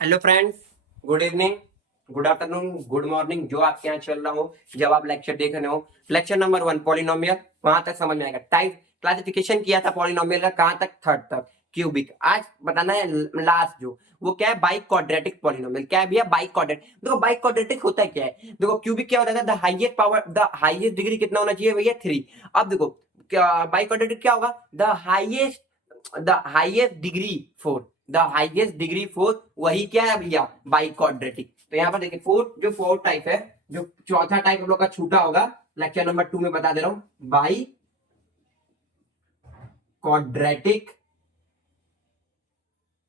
Hello friends, good evening, good afternoon, good morning, जो आपके यहाँ चल रहा हो। जब आप लेक्चर देख रहे हो, लेक्चर नंबर 1 पॉलिनोमियल, वहां तक समझ में आएगा। टाइप क्लासिफिकेशन किया था पॉलिनोमियल का, कहां तक? थर्ड तक, क्यूबिक। आज बताना है लास्ट जो, वो क्या है? By quadratic polynomial. क्या है भैया? By quadratic. देखो बाई क्वाड्रेटिक होता है क्या है, देखो क्यूबिक क्या होता है? The highest power, the highest degree कितना होना चाहिए भैया? 3। अब देखो बाई क्वाड्रेटिक क्या होगा? The highest degree 4, the highest degree 4, वही क्या है भैया? By quadratic. तो यहाँ पर देखिए फोर टाइप है। जो चौथा टाइप हम लोग का छूटा होगा, लेक्चर नंबर 2 में बता दे रहा हूं। By quadratic,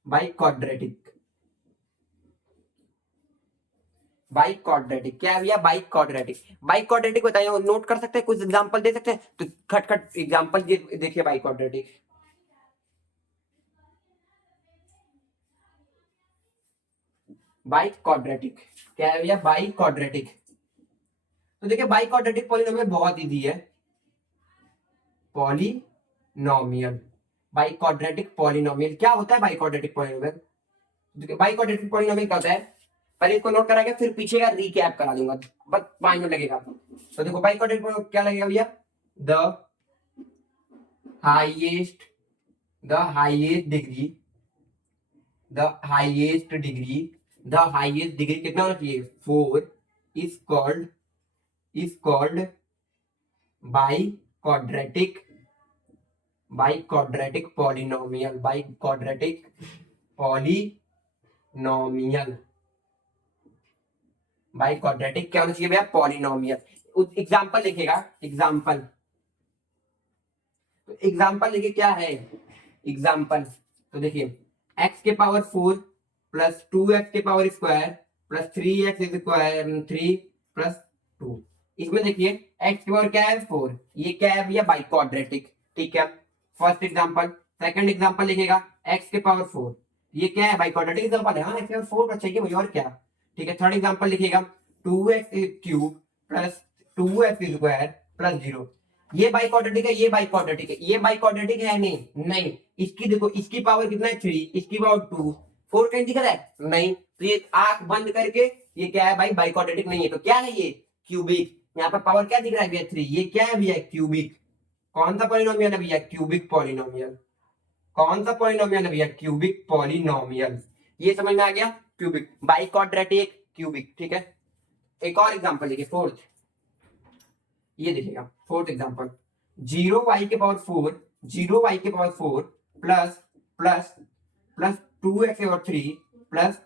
by quadratic, by quadratic क्या है भैया? By quadratic. बाई क्वाड्रेटिक बताइए, नोट कर सकते हैं? कुछ एग्जांपल दे सकते हैं? तो खट खट एग्जांपल देखिए बाई क्वाड्रेटिक। बाई क्वाड्रेटिक क्या है भैया? By quadratic. तो देखिए बाई क्वाड्रेटिक पॉलिनोमियल बहुत इजी है। पॉलिनोमियल, बाई क्वाड्रेटिक पॉलिनोमियल क्या होता है? By quadratic polynomial, by quadratic polynomial क्या होता है? पहले इसको नोट कराएंगे, फिर पीछे का रीकैप करा दूंगा, बस 5 मिनट लगेगा। तो देखो बाई क्वाड्रेटिक क्या लगेगा भैया? The highest, the highest degree, the highest degree, the highest degree कितना होना चाहिए? 4 is called by quadratic, by quadratic polynomial, by quadratic polynomial, by quadratic क्या होना चाहिए भैया? पॉलिनोमियल। एग्जाम्पल लिखेगा, एग्जाम्पल। तो एग्जाम्पल देखिए क्या है एग्जाम्पल। तो देखिए x के पावर 4 प्लस 2x के power square plus 3x square 3 plus 2। इसमें देखिए x की पावर क्या है? 4। ये क्या है भैया? By quadratic. ठीक है, फर्स्ट एग्जाम्पल। सेकंड एग्जाम्पल लिखेगा x के पावर 4, ये क्या है? बाई क्वाड्रेटिक एग्जाम्पल है। हाँ, x के पावर 4 चाहिए मुझे, और क्या। ठीक है, थर्ड एग्जाम्पल लिखेगा 2x cube plus 2x square plus 0। ये बाई क्वाड्रेटिक है, ये बाई क्वाड्रेटिक है, ये बाई क्वाड्रेटिक है नहीं? नहीं। इसकी देखो, इसकी पावर कितना है? 3, इसकी पावर 2, 4 कहीं दिख रहा है? नहीं। तो ये आंख बंद करके, ये क्या है भाई? बाई क्वाड्रेटिक नहीं है। तो क्या है ये? क्यूबिक। यहाँ पर पावर क्या दिख रहा है भैया? 3। ये क्या है भैया? क्यूबिक। कौन सा पॉलिनोमियल है भैया? Cubic polynomial. कौन सा पॉलिनोमियल है भैया? Cubic polynomial. ये समझ में आ गया? Cubic, by quadratic, cubic. ठीक है, एक और एग्जांपल देखिए, फोर्थ। ये देखिएगा फोर्थ एग्जांपल, 0 y के पावर 4, 0 y के power 4 plus plus plus 2x/3 plus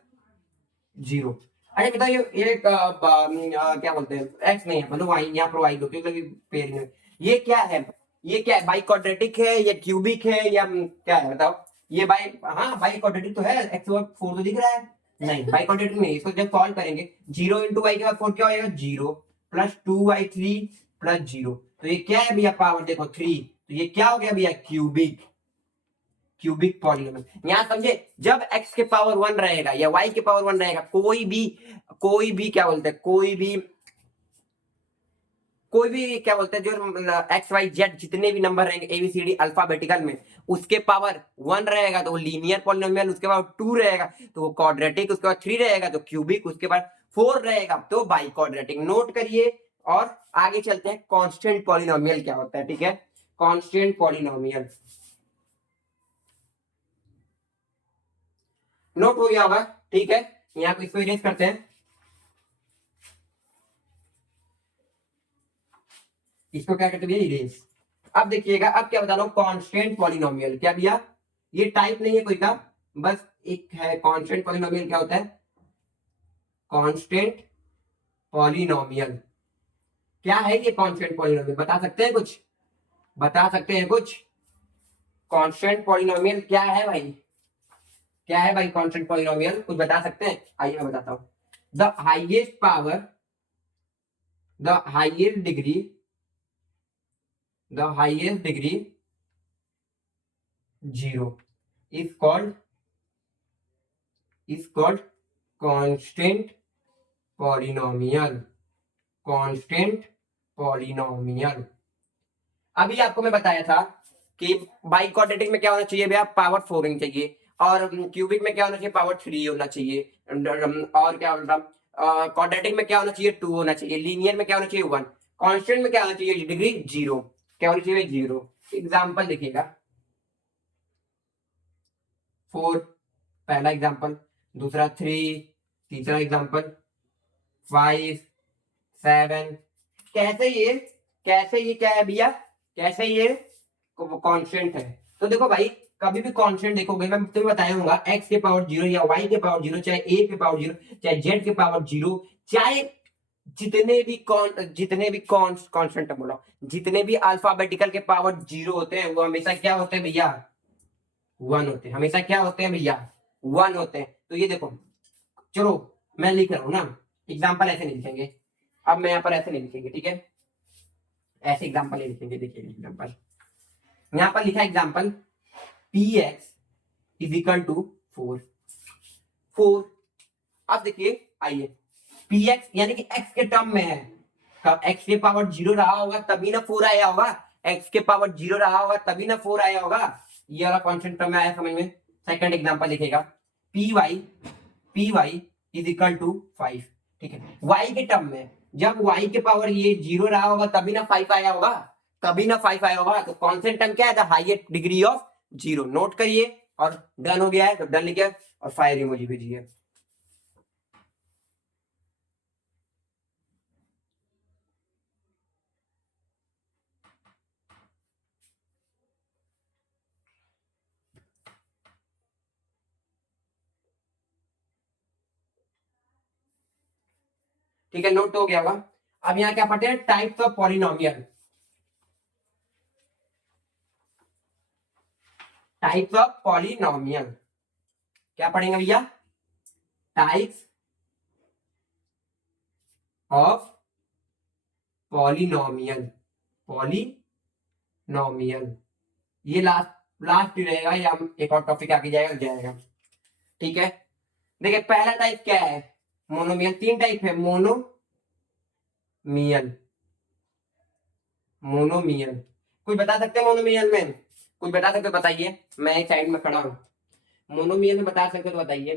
0। अरे बेटा ये क्या बोलते हैं? x नहीं है, मतलब y, यहाँ पर y दो क्योंकि पेयरिंग है। ये क्या है? ये क्या है? बाई क्वाड्रेटिक है या क्यूबिक है या क्या है बताओ? ये बाई, हाँ बाई क्वाड्रेटिक तो है। x/4 तो दिख रहा है। नहीं, बाई क्वाड्रेटिक नहीं। इसको जब सॉल्व करेंगे, 0 × y के बाद 4 क्या होगा? 0 प्लस 2y3 प्लस 0। तो ये क्या है भैया? पावर देखो 3। तो ये क्या हो गया भैया? Cubic, cubic polynomial. यहां समझे, जब x के पावर 1 रहेगा या y के पावर 1 रहेगा, कोई भी क्या बोलते हैं, कोई भी क्या बोलते हैं, जो एक्स वाई जेड जितने भी नंबर रहेंगे एबीसीडी अल्फाबेटिकल में, उसके पावर 1 रहेगा तो वो लीनियर पॉलिनोमियल, उसके बाद 2 रहेगा तो वो क्वाड्रेटिक, उसके बाद 3 रहेगा तो क्यूबिक, उसके बाद 4 रहेगा तो बाई क्वाड्रेटिक। नोट करिए और आगे चलते हैं। कांस्टेंट पॉलिनोमियल क्या होता है? ठीक है, कांस्टेंट पॉलिनोमियल नोट हो गया होगा। ठीक है, यहाँ को इसको इरेज करते हैं, इसको क्या कहते हैं? इरेज। अब देखिएगा, अब क्या बता रहा हूं, कांस्टेंट पॉलिनोमियल क्या भैया? ये टाइप नहीं है कोई का, बस एक है कांस्टेंट पॉलिनोमियल। क्या होता है कांस्टेंट पॉलिनोमियल? क्या है ये कांस्टेंट पॉलिनोमियल? बता सकते हैं कुछ? बता सकते हैं कुछ? कांस्टेंट पॉलिनोमियल क्या है भाई? क्या है भाई कांस्टेंट पॉलिनोमियल? कुछ बता सकते हैं? आइए मैं बताता हूं। The highest power, the highest degree, the highest degree 0 is called constant polynomial, constant polynomial. अभी आपको मैं बताया था कि बाई क्वाड्रेटिक में क्या होना चाहिए भैया? पावर 4 होनी चाहिए। और क्यूबिक में क्या होना चाहिए, पावर 3 होना चाहिए। और क्या बोल रहा, क्वाड्रेटिक में क्या होना चाहिए, 2 होना चाहिए। लीनियर में क्या होना चाहिए, 1। कांस्टेंट में क्या होना चाहिए, डिग्री 0। क्या होना चाहिए, 0। एग्जाम्पल देखिएगा, 4 पहला एग्जाम्पल, दूसरा 3, तीसरा एग्जाम्पल 5, 7। कैसे ये क्या है भैया, कैसे ये कांस्टेंट है। तो देखो भाई, कभी भी कांस्टेंट देखोगे, मैं तुम्हें बताया हूँ, एक्स के पावर 0 या वाई के पावर 0, चाहे ए के पावर 0, चाहे जेड के पावर 0, चाहे जितने भी कांस्टेंट बोला, जितने भी अल्फाबेटिकल के पावर 0 होते हैं, वो हमेशा क्या होते हैं भैया, 1 होते हैं। हमेशा क्या होते हैं भैया, 1 होते हैं। तो ये देखो, चलो मैं लिख रहा हूं ना, एग्जाम्पल ऐसे नहीं लिखेंगे, अब मैं यहाँ पर ऐसे नहीं लिखेंगे, ठीक है, ऐसे एग्जाम्पल नहीं लिखेंगे। देखिए एग्जाम्पल यहाँ पर लिखा example, P X is equal to 4। अब देखिए, आइए, पी एक्स यानी कि एक्स के टर्म में है, कब एक्स के पावर 0 रहा होगा तभी ना 4 आया होगा, एक्स के पावर 0 रहा होगा तभी ना 4 आया होगा। ये वाला कॉन्स्टेंट टर्म में आया समझ में। सेकंड एग्जांपल लिखेगा, P Y is equal to 5, ठीक है, वाई के टर्म में, जब वाई के पावर ये 0 रहा होगा तभी ना 5 आया होगा, तभी ना 5 आया होगा। तो कॉन्स्टेंट टर्म क्या है, the highest degree of 0। Note करिए, और डन हो गया है तो डन लिखिए, और फायर इमोजी भेजिए। ठीक है, नोट तो हो गया होगा। अब यहाँ क्या पढ़ते हैं, types of polynomial. Types of polynomial क्या पढ़ेंगे भैया, टाइप्स ऑफ पॉलिनोमियल। पॉलिनोमियल ये लास्ट लास्ट ही रहेगा, या एक और टॉपिक आगे जाएगा। ठीक है, देखिए पहला टाइप क्या है, मोनोमियल। 3 टाइप है, मोनोमियल। मोनोमियल कोई बता सकते हैं, मोनोमियल में कुछ बता सकते हो, बताइए, मैं एक साइड में खड़ा हूं। मोनोमियल में बता सकते हो तो बताइए।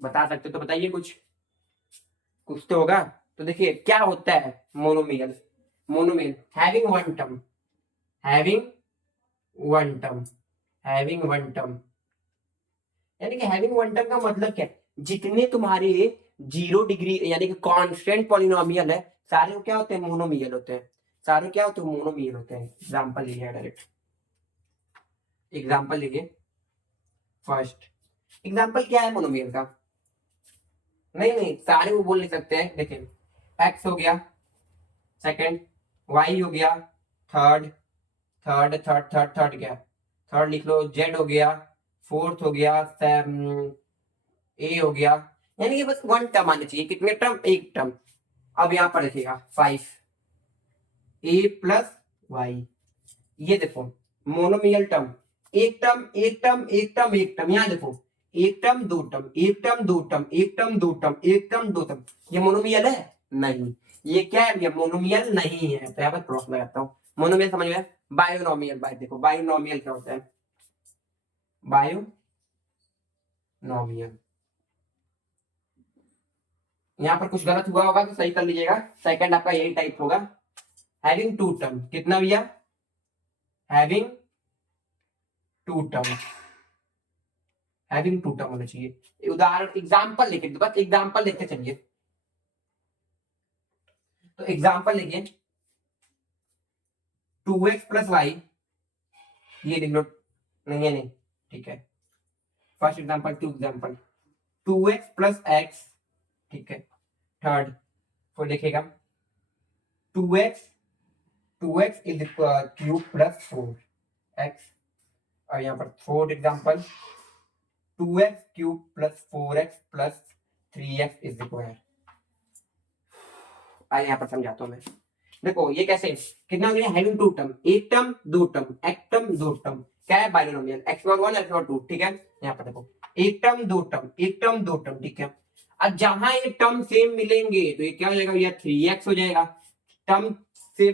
बता सकते हो तो बताइए, कुछ तो होगा। तो देखिए क्या होता है monomial. Monomial having one term, having one term, having one term, यानी कि हैविंग वन टर्म का मतलब क्या है, जितने तुम्हारे 0 डिग्री यानी कि कांस्टेंट पॉलिनोमियल है, सारे क्या होते हैं, मोनोमियल होते हैं। सारे क्या होते हैं, मोनोमियल होते हैं। एग्जांपल लिखिए, डायरेक्ट एग्जांपल लिखिए। फर्स्ट एग्जांपल क्या है मोनोमियल का, नहीं सारे वो बोल नहीं सकते हैं। देखिए एक्स हो गया, सेकंड वाई हो गया, third third third third third क्या, थर्ड लिख लो, जेड हो गया, फोर्थ हो गया, ए हो गया। यानी कि बस वन टर्म आनी चाहिए। कितने टर्म, एक टर्म। अब यहां पर लिखेगा 5 ए प्लस वाई। ये देखो मोनोमियल टर्म, एक टर्म एक टर्म एक टर्म एक टर्म। यहां देखो एक टर्म दो टर्म, एक टर्म दो टर्म, एक टर्म दो टर्म, एक टर्म दो टर्म। ये मोनोमियल है नहीं, ये क्या है, ये मोनोमियल नहीं है। तो यहाँ पर क्रॉस लगाता हूँ। मोनोमियल समझ में। बायोनोमियल, बाय देखो बायोनोमियल क्या होता है, बायोनोमियल। यहाँ पर कुछ गलत हुआ होगा तो सही कर लीजिएगा। सेकंड आपका यही टाइप होगा, हैविंग टू टर्म। कितना भैया, having two term, having two term होना चाहिए। उदाहरण एग्जांपल लिखे, बस एग्जांपल लिखते चलिए। तो एग्जांपल लिखिए, 2x प्लस वाई, ये लिख लो। नहीं है, नहीं, ठीक है। First example, two X plus X, ठीक है। थर्ड को लिखेगा 2x, 2x is cube plus 4x। और यहाँ पर fourth example, 2x cube plus 4x plus 3x is square. आइए यहाँ पर समझाता हूँ मैं। देखो ये कैसे, कितना हो गया, हैविंग टू टर्म, एक टर्म दो टर्म, एक टर्म दो टर्म, क्या है, बाइनोमियल, x1 1 x2 2। ठीक है, यहाँ पर देखो एक टर्म दो टर्म, एक टर्म दो टर्म, ठीक है। अब जहां ये टर्म सेम मिलेंगे तो ये क्या हो जाएगा भैया, 3x हो जाएगा। टर्म सेम,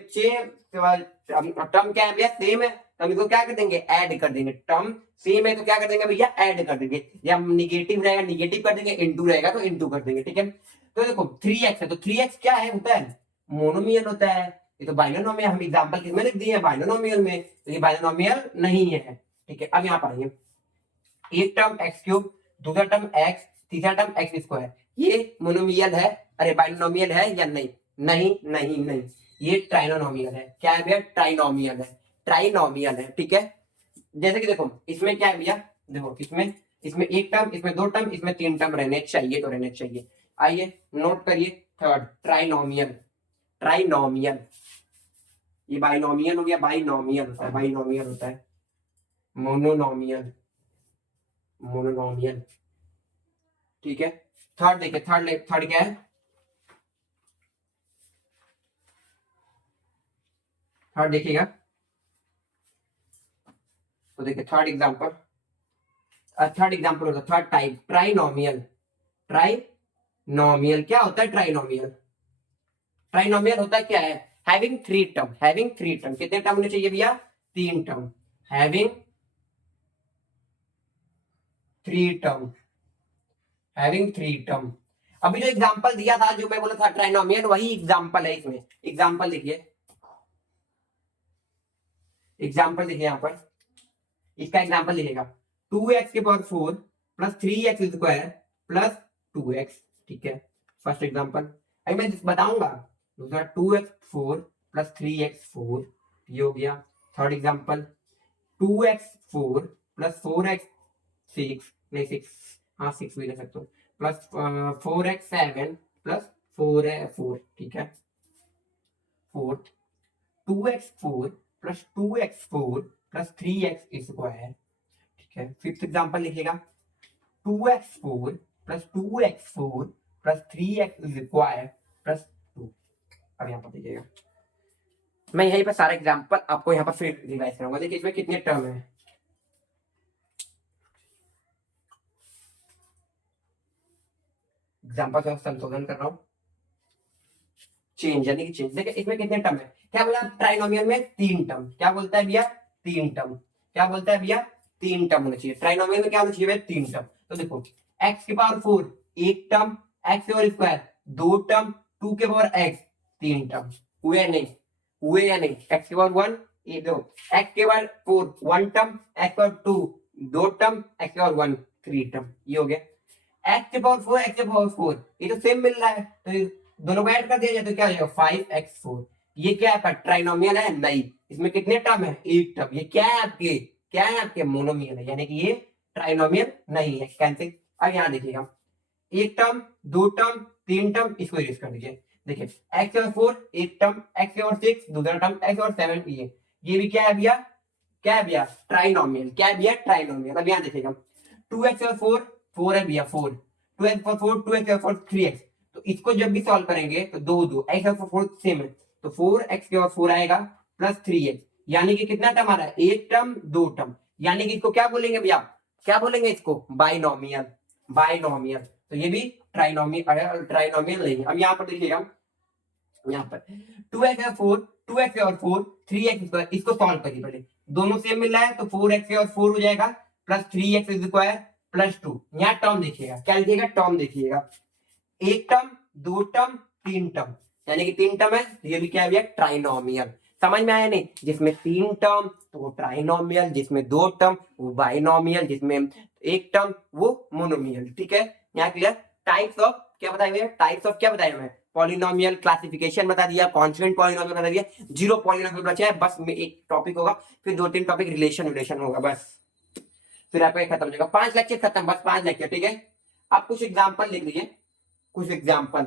टर्म क्या है भैया, सेम है, तो हम इसको क्या कर देंगे, ऐड कर देंगे। टर्म सेम है तो क्या कर देंगे भैया, ऐड कर देंगे। या निगेटिव रहेगा निगेटिव कर देंगे, इनटू रहेगा तो इनटू कर देंगे, ठीक है। तो देखो 3x है, तो 3x क्या है, होता है मोनोमियल होता है। ये तो बाइनोमियल, हम एग्जांपल किसमें लिख दिए हैं, बाइनोमियल में, तो ये बाइनोमियल नहीं है, ठीक है। अब यहाँ पर आइए, एक टर्म एक्स क्यूब, दूसरा टर्म एक्स, तीसरा टर्म एक्स स्क्वायर, ये मोनोमियल है, अरे बाइनोमियल है या नहीं, नहीं नहीं नहीं, ये ट्राइनोमियल है। क्या है भैया, ट्राइनोमियल है, ट्राइनोमियल है, ठीक है। जैसे कि देखो इसमें क्या है भैया, देखो इसमें, इसमें एक टर्म, इसमें दो टर्म, इसमें तीन टर्म रहने चाहिए, तो रहने चाहिए। आइए नोट करिए, थर्ड ट्राइनोमियल, ट्राइनोमियल, ये बाइनोमियल हो गया, बाइनोमियल होता है, बाइनोमियल होता है, मोनोनोमियल, मोनोनोमियल, ठीक है। थर्ड देखिए, थर्ड क्या है, थर्ड देखिएगा, तो देखिए थर्ड एग्जांपल, थर्ड एग्जांपल होता है, थर्ड टाइप ट्राइनोमियल, ट्राइनोमियल क्या होता है, ट्राइनोमियल, ट्राइनोमियल होता है क्या है, having three term, having three term, कितने टर्म होने चाहिए भैया, तीन term, having three term, having three term. अभी जो एग्जांपल दिया था, जो मैं बोला था ट्राइनोमियल, वही एग्जांपल है इसमें। एग्जांपल देखिए, एग्जांपल देखिए यहाँ पर, इसका एग्जांपल लिखेगा, 2x के power 4 plus 3x square plus 2x, ठीक है, फर्स्ट एग्जांपल। अभी मैं बताऊंगा, दूसरा 2x4 प्लस 3x4, ये हो गया। Third example, 2x4 plus 4x6, नहीं 6, हाँ 6 भी ले सकते हो, प्लस 4x7 प्लस 4, ठीक है। Fourth, 2x4 plus 2x4 plus 3x square, ठीक है। फिफ्थ एग्जांपल लिखिएगा, 2x4 plus 2x4 plus 3x square plus 2। अब यहाँ पर देखिएगा, मैं यहीं पर सारा एग्जांपल आपको यहाँ पर फिर रिवाइज करूंगा। देखिए इसमें कितने टर्म है, एग्जांपल का संशोधन कर रहा हूँ, चेंज यानी कि चेंज। देखिए इसमें कितने टर्म है, क्या बोला ट्राइनोमियल में, तीन टर्म, क्या बोलता है भैया, तीन टर्म, क्या बोलता है भैया, तीन टर्म होना चाहिए। ट्राइनोमियल में क्या होना चाहिए भैया, तीन टर्म। तो देखो एक्स की पावर 4 एक टर्म, एक्स पावर स्क्वायर दो टर्म, 2 के पावर एक्स तीन टर्म, हुए या नहीं, हुए या नहीं, एक्स की पावर 1 ये दो, एक्स के power 4 one term, x power 2 दो टर्म, एक्स के पावर 1 थ्री टर्म, ये हो गया। एक्स के पावर 4 एक्स के पावर 4, ये तो सेम मिल रहा है, तो दोनों को ऐड कर दिया जाए तो क्या हो जाएगा, 5x4। ये क्या है, ट्राइनोमियल है नहीं, इसमें कितने टर्म है, एक टर्म। ये क्या है आपके, क्या है आपके, मोनोमियल है, यानी कि ये ट्राइनोमियल नहीं है, कैंसिल। अब यहाँ देखिएगा, एक टर्म दो टर्म तीन टर्म, इसको इरेज कर दीजिए। देखिए एक्स और 4 एक टर्म, एक्स और 6 दूसरा टर्म, एक्स और 7 ये भी क्या है भैया, क्या है भैया, ट्राइनोमियल, क्या है भैया, ट्राइनोमियल। अब यहाँ देखिएगा, 2x और 4 4 है भैया 4, 2x और 4 2x और 4 3x, तो इसको जब भी सॉल्व करेंगे तो दो दो, एक्स और 4 सेम है, तो 4x के और 4 आएगा प्लस 3x, यानी कि कितना टर्म आ रहा है, एक टर्म दो टर्म, यानी कि इसको क्या बोलेंगे भैया, क्या बोलेंगे इसको, बाइनोमियल, बाइनोमियल। तो ये भी ट्राइनोमियल, ट्राइनोमियल नहीं है। अब यहाँ पर देखिएगा, यहाँ पर 2x और 4 2x और 4 3x स्क्वायर, इसको सॉल्व करिए पहले, दोनों सेम मिल रहा है तो 4x और 4 हो जाएगा प्लस 3x स्क्वायर प्लस 2। यहाँ टर्म देखिएगा, क्या लिखिएगा, टर्म देखिएगा, एक टर्म दो टर्म तीन टर्म, यानी कि तीन टर्म है, ये भी क्या है, ट्राइनोमियल। समझ में आया नहीं, जिसमें तीन टर्म तो वो ट्राइनोमियल, जिसमें दो टर्म वो बाइनोमियल, जिसमें एक टर्म वो मोनोमियल, ठीक है। यहाँ क्लियर। टाइप्स ऑफ क्या बताया भैया, टाइप्स ऑफ क्या बताया मैं, पॉलिनोमियल क्लासिफिकेशन बता दिया, कॉन्स्टेंट पॉलिनोमियल बता दिया, जीरो पॉलिनोमियल बचा है बस, में एक टॉपिक होगा, फिर दो तीन टॉपिक रिलेशन रिलेशन होगा बस, फिर आपका खत्म हो जाएगा, 5 लेक्चर खत्म, बस 5 लेक्चर, ठीक है। आप कुछ एग्जाम्पल लिख लीजिए, कुछ एग्जाम्पल,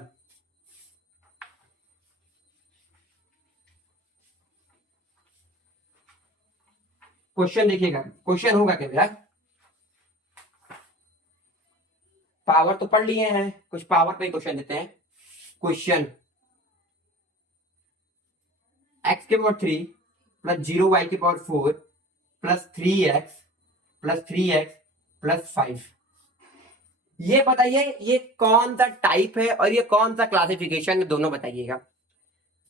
क्वेश्चन देखिएगा, क्वेश्चन होगा क्या भैया, पावर तो पढ़ लिए हैं, कुछ पावर पे क्वेश्चन देते हैं। क्वेश्चन, एक्स के पावर 3 प्लस 0 y के power 4 plus 3x plus 3x plus 5, ये बताइए ये कौन सा टाइप है और ये कौन सा क्लासिफिकेशन है, दोनों बताइएगा।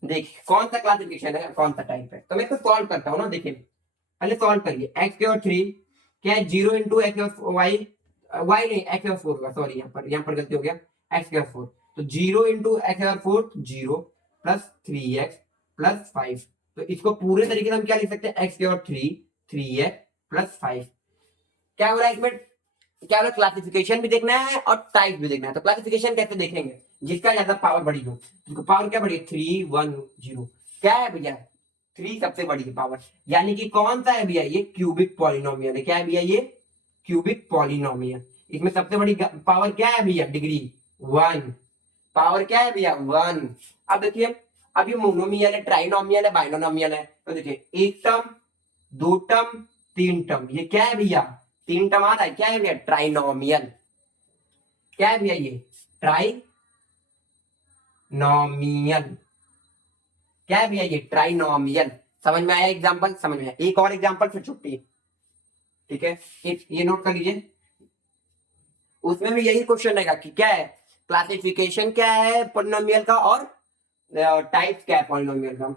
देखिए कौन सा क्लासिफिकेशन है कौन सा टाइप है, तो मैं इसको सॉल्व करता हूँ ना। देखिए पहले सॉल्व करिए, एक्स की और 3 क्या है, 0 इंटू एक्स और वाई, वाई नहीं एक्स और 4 होगा, सॉरी यहाँ पर गलती हो गया, एक्स की और 4, तो 0 इंटू एक्स और 4 0 प्लस 3x प्लस 5, तो इसको पूरे तरीके से हम क्या लिख सकते हैं, एक्स की और 3x प्लस 5। क्या हो रहा है इसमें, क्या हो रहा है, क्लासिफिकेशन भी देखना है और टाइप भी देखना है। तो क्लासिफिकेशन कैसे देखेंगे, जिसका ज्यादा पावर बड़ी हो, जिसको पावर क्या बड़ी है 3 1 0, क्या है भैया 3 सबसे बड़ी है पावर, यानी कि कौन सा है भैया, ये क्यूबिक पॉलिनोमियल है। क्या है भैया, ये क्यूबिक पॉलिनोमियल। इसमें सबसे बड़ी पावर क्या है भैया, डिग्री 1, पावर क्या है भैया 1। अब देखिए, अब ये मोनोमियल है, ट्राइनोमियल है, बाइनोमियल है, तो देखिए एक टर्म, दो टर्म, तीन टर्म, ये क्या है भैया, तीन टर्म आ रहा है, क्या है भैया ट्राइनोमियल। क्या है भैया ये ट्राइनोमियल, क्या है भैया ये ट्राइनोमियल। समझ में आया एग्जांपल, समझ में आया, एक और एग्जांपल फिर छुट्टी। ठीक है, ये नोट कर लीजिए, उसमें भी यही क्वेश्चन रहेगा कि क्या है क्लासिफिकेशन, क्या है पॉलिनोमियल का, और टाइप्स क्या है पॉलिनोमियल का।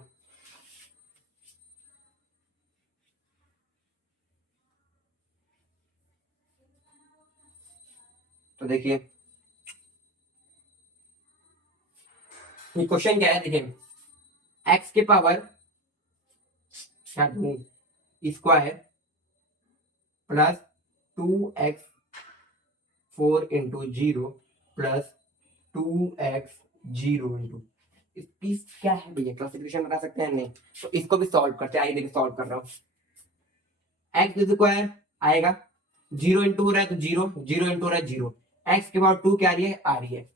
तो देखिए ये क्वेश्चन क्या है, देखिए एक्स के पावर क्या square plus 2x4 into 0 plus 2x0 into, इसकी क्या है भैया क्लासिफिकेशन बता सकते हैं नहीं, तो इसको भी सॉल्व करते हैं। आइए देखिए सॉल्व कर रहा हूँ, एक्स स्क्वायर आएगा, 0 इंटू हो रहा है तो 0, 0 इंटू हो रहा है 0, एक्स के पावर 2 क्या आ रही है, आ रही है।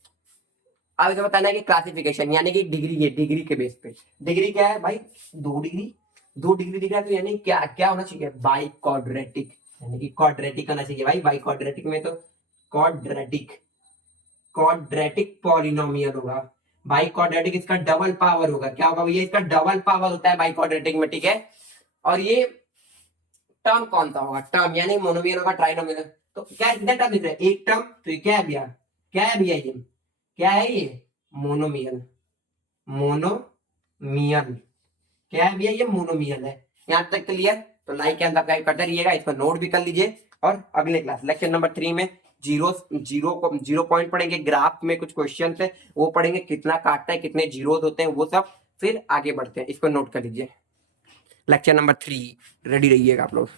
अब इसे बताना है कि क्लासिफिकेशन यानी कि डिग्री, ये डिग्री के बेस पे, डिग्री क्या है भाई, 2 डिग्री, 2 डिग्री दिख रहा है, तो यानी क्या क्या होना चाहिए, बाई क्वाड्रेटिक, यानी कि क्वाड्रेटिक आना चाहिए भाई, बाई क्वाड्रेटिक में तो क्वाड्रेटिक, क्वाड्रेटिक पॉलिनोमियल होगा। बाई क्वाड्रेटिक इसका डबल पावर होगा, क्या होगा भैया, इसका डबल पावर होता है बाई क्वाड्रेटिक में, ठीक है। और ये टर्म कौन सा होगा, टर्म यानी मोनोमियल होगा, ट्राइनोमियल, तो क्या कितने टर्म दिख रहे हैं, एक टर्म, तो ये क्या है भैया, क्या है भैया ये, क्या है ये मोनोमियल, मोनोमियल, क्या है भैया ये मोनोमियल है। यहां तक क्लियर, तो लाइक एंड सब्सक्राइब करते रहिएगा, इसको नोट भी कर लीजिए। और अगले क्लास लेक्चर नंबर 3 में जीरो पॉइंट पढ़ेंगे, ग्राफ में कुछ क्वेश्चन है वो पढ़ेंगे, कितना काटता है, कितने जीरो होते हैं, वो सब फिर आगे बढ़ते हैं, इसको नोट कर लीजिए। लेक्चर नंबर 3 रेडी रहिएगा आप लोग।